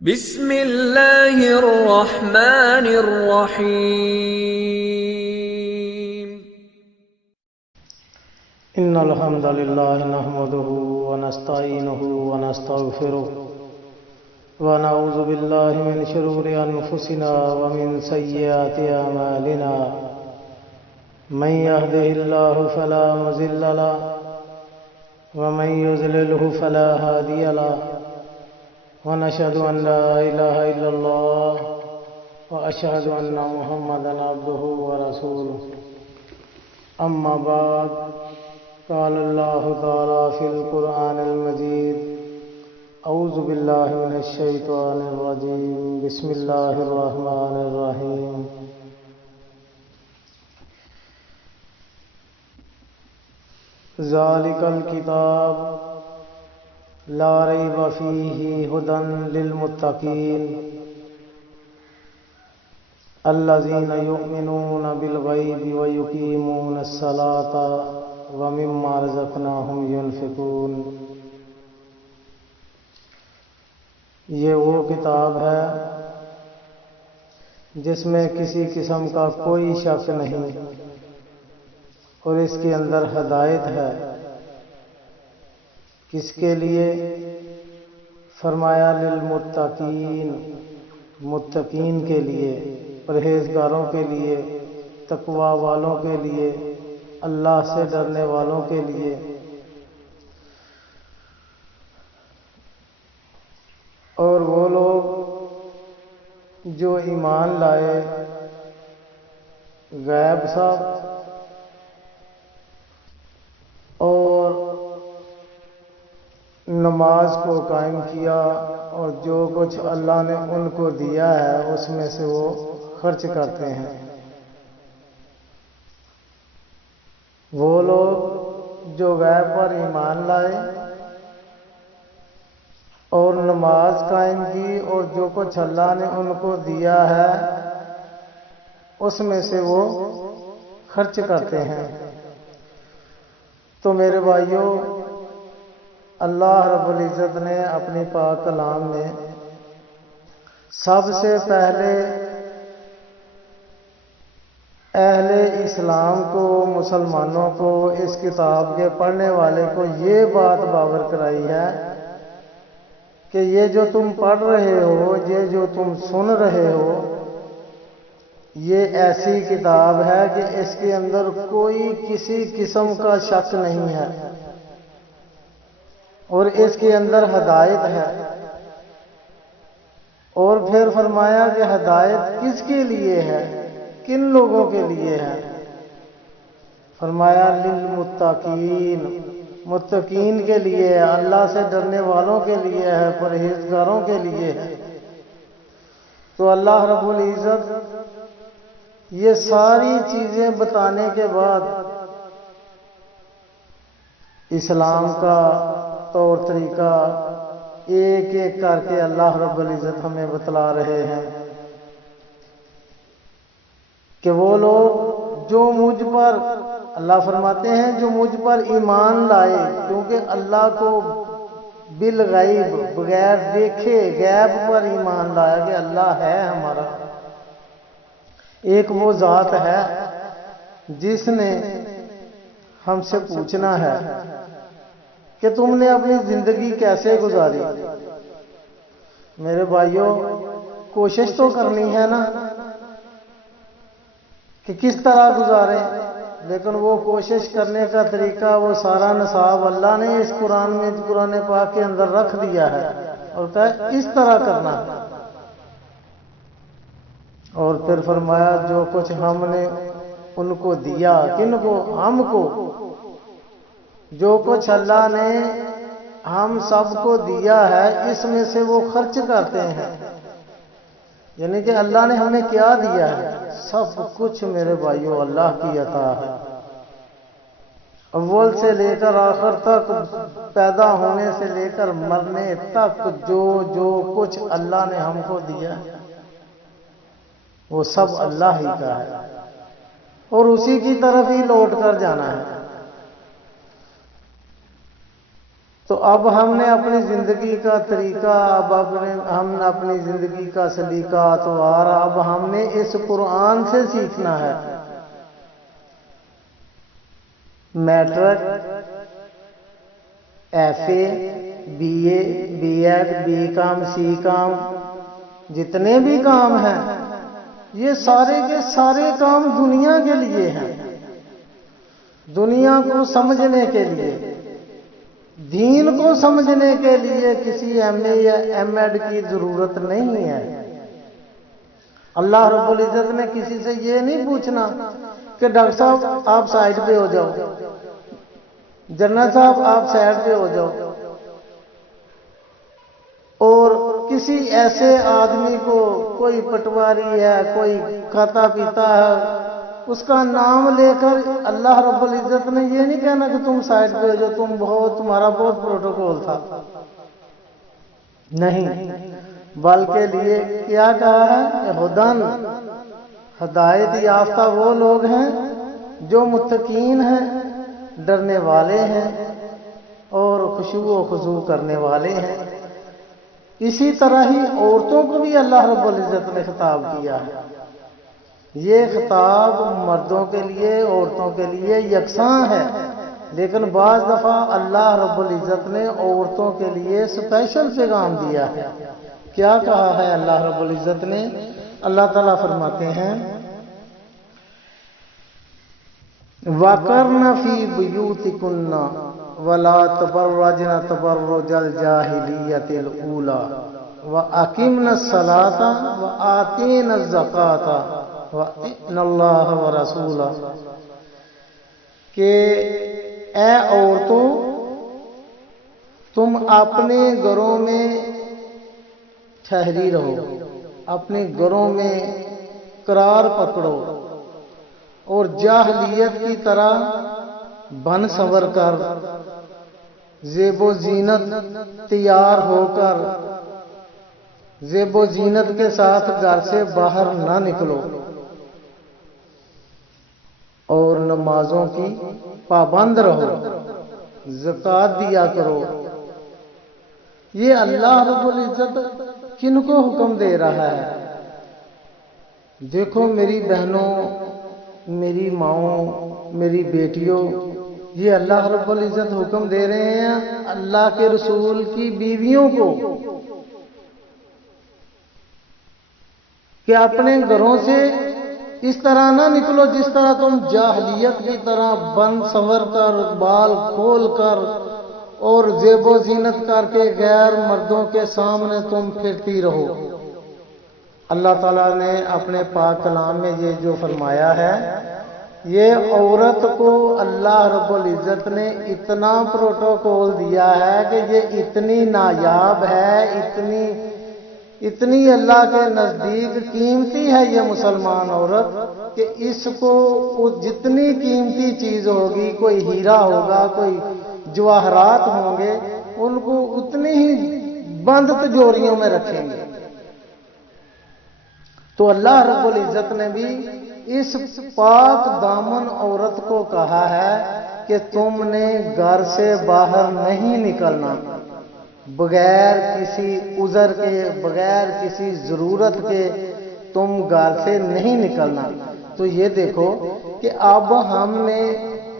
بسم اللہ الرحمن الرحیم ان الحمد للہ نحمده ونستعینه ونستغفره ونعوذ باللہ من شرور انفسنا ومن سیئات اعمالنا من يهده الله فلا مضل له ومن يضلله فلا هادي له ونشهد ان لا اله الا الله واشهد ان محمدا عبده ورسوله اما بعد قال الله تعالى في القرآن المجيد اعوذ بالله من الشيطان الرجيم بسم الله الرحمن الرحيم ذلك الكتاب لا ريب فيه هدى للمتقين الذين يؤمنون بالغيب ويقيمون الصلاة ومما رزقناهم ينفقون۔ یہ وہ کتاب ہے جس میں کسی قسم کا کوئی شک نہیں اور اس کے اندر ہدایت ہے۔ کس کے لیے؟ فرمایا للمتقین، متقین کے لیے، پرہیزگاروں کے لیے، تقوی والوں کے لیے، اللہ سے ڈرنے والوں کے لیے۔ اور وہ لوگ جو ایمان لائے غیب صاحب اور نماز کو قائم کیا اور جو کچھ اللہ نے ان کو دیا ہے اس میں سے وہ خرچ کرتے ہیں۔ وہ لوگ جو غیب پر ایمان لائے اور نماز قائم کی اور جو کچھ اللہ نے ان کو دیا ہے اس میں سے وہ خرچ کرتے ہیں۔ تو میرے بھائیوں، اللہ رب العزت نے اپنی پاک کلام میں سب سے پہلے اہل اسلام کو، مسلمانوں کو، اس کتاب کے پڑھنے والے کو یہ بات باور کرائی ہے کہ یہ جو تم پڑھ رہے ہو، یہ جو تم سن رہے ہو، یہ ایسی کتاب ہے کہ اس کے اندر کوئی کسی قسم کا شک نہیں ہے اور اس کے اندر ہدایت ہے۔ اور پھر فرمایا کہ ہدایت کس کے لیے ہے، کن لوگوں کے لیے ہے؟ فرمایا للمتقین، متقین کے لیے ہے، اللہ سے ڈرنے والوں کے لیے ہے، پرہیزگاروں کے لیے ہے۔ تو اللہ رب العزت یہ ساری چیزیں بتانے کے بعد اسلام کا طور طریقہ ایک ایک کر کے اللہ رب العزت ہمیں بتلا رہے ہیں کہ وہ لوگ جو مجھ پر، اللہ فرماتے ہیں جو مجھ پر ایمان لائے، کیونکہ اللہ کو بالغیب، بغیر دیکھے غیب پر ایمان لایا کہ اللہ ہے ہمارا۔ ایک وہ ذات ہے جس نے ہم سے پوچھنا ہے کہ تم نے اپنی زندگی کیسے گزاری۔ میرے بھائیوں، کوشش تو کرنی ہے نا کہ کس طرح گزاریں، لیکن وہ کوشش کرنے کا طریقہ، وہ سارا نصاب اللہ نے اس قرآن میں، قرآن پاک کے اندر رکھ دیا ہے اور کہا اس طرح کرنا۔ اور پھر فرمایا جو کچھ ہم نے ان کو دیا، کن کو؟ ہم کو۔ جو کچھ اللہ نے ہم سب کو دیا ہے اس میں سے وہ خرچ کرتے ہیں۔ یعنی کہ اللہ نے ہمیں کیا دیا ہے؟ سب کچھ میرے بھائیوں اللہ کی عطا ہے، اول سے لے کر آخر تک، پیدا ہونے سے لے کر مرنے تک جو جو کچھ اللہ نے ہم کو دیا وہ سب اللہ ہی کا ہے اور اسی کی طرف ہی لوٹ کر جانا ہے۔ تو اب ہم نے اپنی زندگی کا طریقہ، ہم نے اپنی زندگی کا سلیقہ اتوار اب ہم نے اس قرآن سے سیکھنا ہے۔ Matric, F A, B A, B Ed, B Com, C Com, جتنے بھی کام ہیں یہ سارے کے سارے کام دنیا کے لیے ہیں، دنیا کو سمجھنے کے لیے، دین کو سمجھنے کے لیے کسی ایم اے یا ایم ایڈ کی ضرورت نہیں ہے۔ اللہ رب العزت نے کسی سے یہ نہیں پوچھنا کہ ڈاکٹر صاحب آپ سائڈ پہ ہو جاؤ، جنرل صاحب آپ سائڈ پہ ہو جاؤ، اور کسی ایسے آدمی کو، کوئی پٹواری ہے، کوئی کھاتا پیتا ہے، اس کا نام لے کر اللہ رب العزت نے یہ نہیں کہنا کہ تم سائڈ پہ ہو جاؤ، تمہارا بہت پروٹوکول تھا، نہیں، بلکہ لیے کیا کہا ہے کہ ہدن، ہدایت یافتہ وہ لوگ ہیں جو متقین ہیں، ڈرنے والے ہیں اور خشوع و خضوع کرنے والے ہیں۔ اسی طرح ہی عورتوں کو بھی اللہ رب العزت نے خطاب کیا ہے۔ یہ خطاب مردوں کے لیے، عورتوں کے لیے یکساں ہے، لیکن بعض دفعہ اللہ رب العزت نے عورتوں کے لیے اسپیشل پیغام دیا ہے۔ کیا کہا ہے اللہ رب العزت نے؟ اللہ تعالیٰ فرماتے ہیں وَقَرْنَ فِي بُيُوتِكُنَّ وَلَا تَبَرَّجْنَ تَبَرُّجَ الْجَاهِلِيَّةِ الْأُولَى وَأَقِمْنَ الصَّلَاةَ وَآتِينَ الزَّكَاةَ وَأَطِعْنَ اللَّهَ وَرَسُولَهُ، کہ اے عورتوں تم اپنے گھروں میں ٹھہری رہو، اپنے گھروں میں قرار پکڑو، اور جاہلیت کی طرح بن سنور کر، زیب و زینت تیار ہو کر، زیب و زینت کے ساتھ گھر سے باہر نہ نکلو، اور نمازوں کی پابند رہو، زکوٰۃ دیا کرو۔ یہ اللہ رب العزت کن کو حکم دے رہا ہے؟ دیکھو میری بہنوں، میری ماؤں، میری بیٹیوں، یہ اللہ رب العزت حکم دے رہے ہیں اللہ کے رسول کی بیویوں کو کہ اپنے گھروں سے اس طرح نہ نکلو جس طرح تم جاہلیت کی طرح بن سنور کر، بال کھول کر اور زیب و زینت کر کے غیر مردوں کے سامنے تم پھرتی رہو۔ اللہ تعالیٰ نے اپنے پاک کلام میں یہ جو فرمایا ہے، یہ عورت کو اللہ رب العزت نے اتنا پروٹوکول دیا ہے کہ یہ اتنی نایاب ہے، اتنی اللہ کے نزدیک قیمتی ہے یہ مسلمان عورت کہ اس کو جتنی قیمتی چیز ہوگی، کوئی ہیرا ہوگا، کوئی جواہرات ہوں گے، ان کو اتنی ہی بند تجوریوں میں رکھیں گے۔ تو اللہ رب العزت نے بھی اس پاک دامن عورت کو کہا ہے کہ تم نے گھر سے باہر نہیں نکلنا، بغیر کسی عذر کے، بغیر کسی ضرورت کے تم گھر سے نہیں نکلنا۔ تو یہ دیکھو کہ اب ہم نے،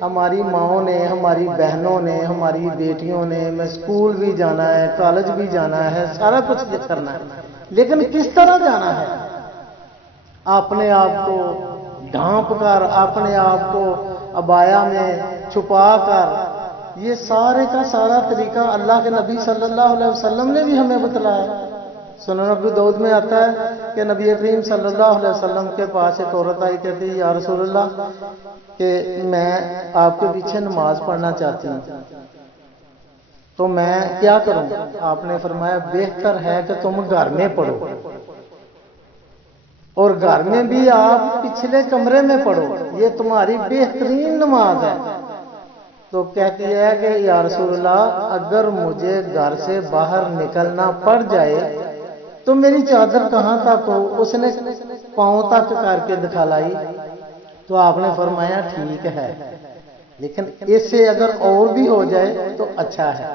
ہماری ماؤں نے، ہماری بہنوں نے، ہماری بیٹیوں نے، میں اسکول بھی جانا ہے، کالج بھی جانا ہے، سارا کچھ کرنا ہے، لیکن کس طرح جانا ہے؟ اپنے آپ کو ڈھانپ کر، اپنے آپ کو عبایا میں چھپا کر، یہ سارے کا سارا طریقہ اللہ کے نبی صلی اللہ علیہ وسلم نے بھی ہمیں بتلایا۔ سنن ابو داؤد میں آتا ہے کہ نبی کریم صلی اللہ علیہ وسلم کے پاس ایک عورت آئی، کہتی یا رسول اللہ کہ میں آپ کے پیچھے نماز پڑھنا چاہتی ہوں، تو میں کیا کروں؟ آپ نے فرمایا بہتر ہے کہ تم گھر میں پڑھو، اور گھر میں بھی آپ پچھلے کمرے میں پڑھو، یہ تمہاری بہترین نماز ہے۔ تو کہتی ہے کہ یا رسول اللہ اگر مجھے گھر سے باہر نکلنا پڑ جائے تو میری چادر کہاں تک ہو؟ اس نے پاؤں تک کر کے دکھلائی، تو آپ نے فرمایا ٹھیک ہے، لیکن اس سے اگر اور بھی ہو جائے تو اچھا ہے۔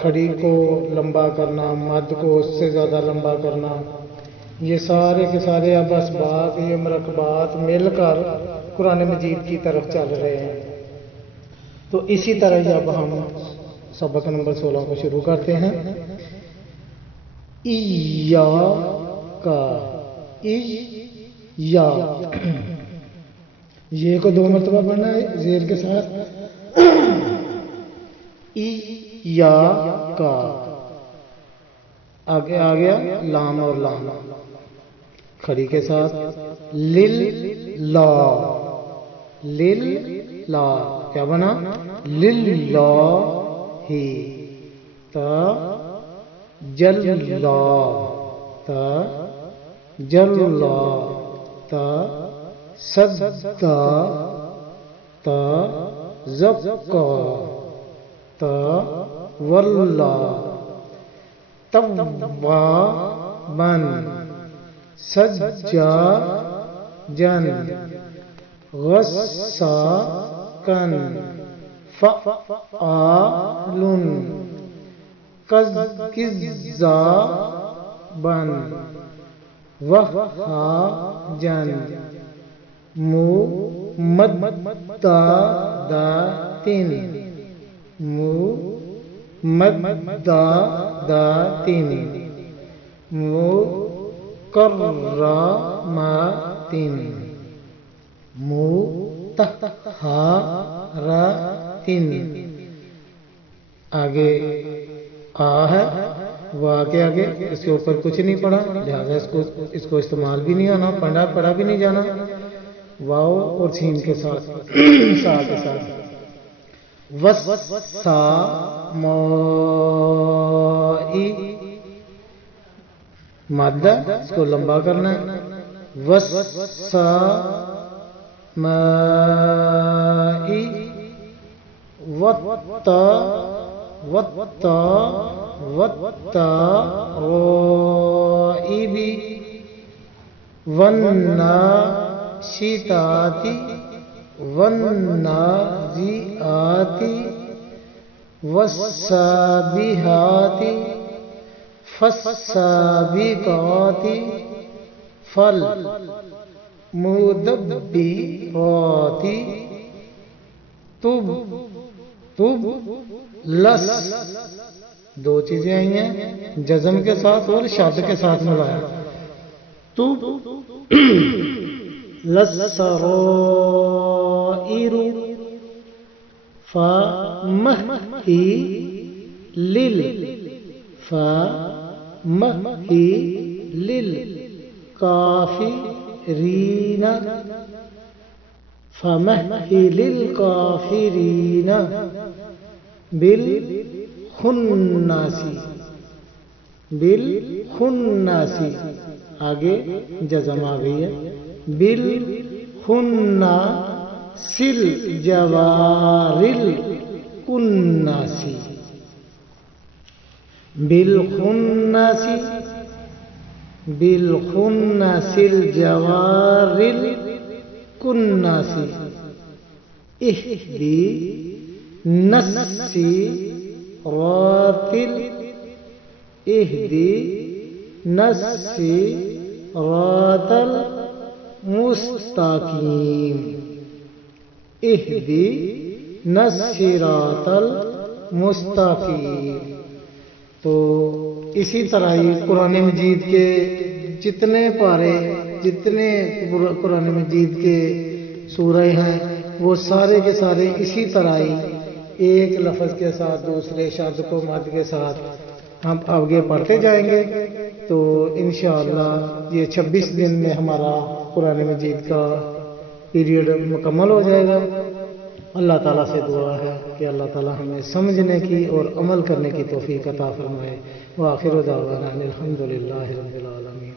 کھڑی کو لمبا کرنا، مد کو اس سے زیادہ لمبا کرنا، یہ سارے کے سارے اب اسباق، یہ مرکبات مل کر قرآن مجید کی طرف چل رہے ہیں۔ تو اسی طرح ہی اب ہم سبق نمبر 16 کو شروع کرتے ہیں۔ ایاکا، یا یہ کو 2 مرتبہ پڑھنا ہے زیر کے ساتھ، ایاکا، آگے آ گیا لام اور لام، کھڑی کے ساتھ، للہ، للہ کیا بنا؟ للہ ہی، تا جللہ، تا جللہ، تا صدہ، تا زکا، تا ولہ، توابن، سجاجن، غساقن، فعالن، کذابن، وہاجن، ممدداتن، ممدداتن، مکرماتن، مطہراتن۔ آگے آ ہے، وا کے آگے اس کے اوپر کچھ نہیں پڑھا، لہذا اس کو استعمال بھی نہیں آنا، پڑھا بھی نہیں جانا، واو اور سین کے ساتھ، سا کے ساتھ، وسامائی، مادہ اس کو لمبا کرنا ہے، وسامائی، والترائب، والناشطات، والنازعات، والسابحات، فالسابقات، فالمدبرات، لس، 2 چیزیں آئی ہیں جزم کے ساتھ اور شد کے ساتھ ملایا، للسرائر، فمهل، فمهل الكافرين، فمهل الكافرين بالخناس، بالخناس، آگے جزم آ گئی ہے، بالخناس الجوار الکناس، بالخناس، بالخناس الجوار الکناس، اهدی نسی راتل، اهدی نسی راتل مستقیم، اهدی نصراط المستقیم۔ تو اسی طرح ہی قرآن مجید کے جتنے پارے، جتنے قرآن مجید کے سورہ ہیں، وہ سارے کے سارے اسی طرح ہی ایک لفظ کے ساتھ دوسرے شد کو مد کے ساتھ ہم آگے پڑھتے جائیں گے۔ تو انشاءاللہ یہ 26 دن میں ہمارا قرآن مجید کا پیریڈ مکمل ہو جائے گا۔ اللہ تعالیٰ سے دعا ہے کہ اللہ تعالیٰ ہمیں سمجھنے کی اور عمل کرنے کی توفیق عطا فرمائے۔ وآخر دعوانا الحمدللہ رب العالمین۔